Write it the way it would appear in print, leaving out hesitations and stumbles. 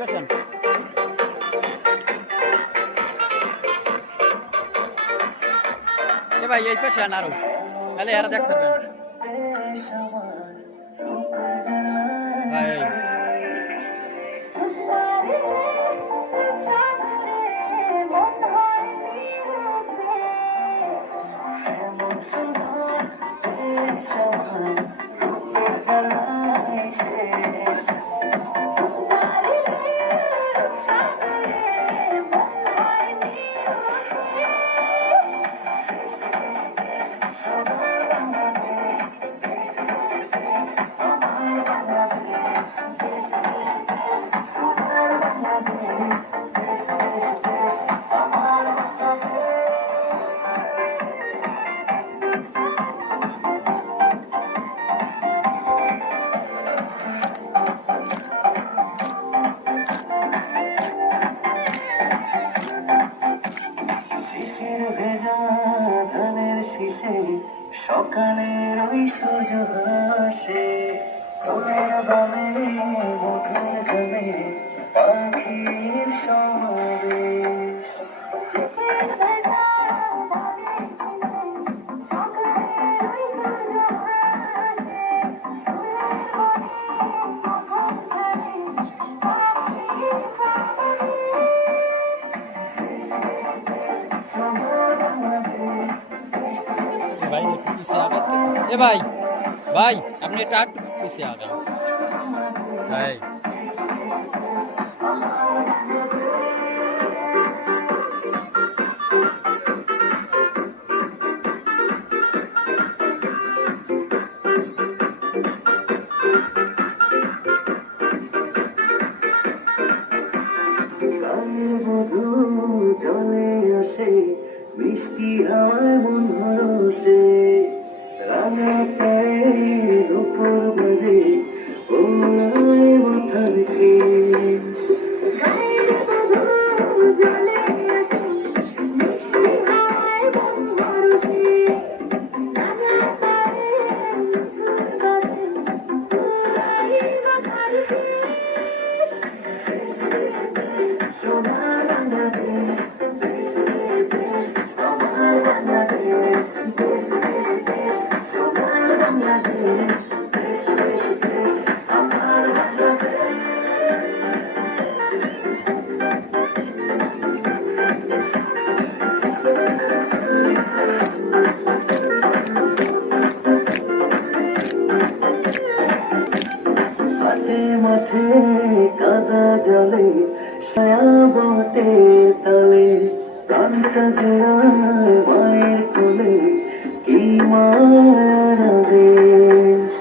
বসেন এ ভাই এই পেশে আরো তাহলে এরা দেখতে পারবেন ভাই সকালের ওই সূর্য হাসে ফুলের বামে মধুর গানে পাখির সমাবেশ ভাই একটু পিছিয়ে আগান এ ভাই ভাই আপনি এটা একটু পিছিয়ে আগান তাই মধু চলে আসে বৃষ্টি হাওয়ায় মন ভরসে রাঙা পায়ে উপর বাজে ওই মাথার কেশ মাঠে কাদা জলে ছায়া বটে তলে প্রাণটা জোড়ায় মায়ের কোলে কি মায়ের আদেশ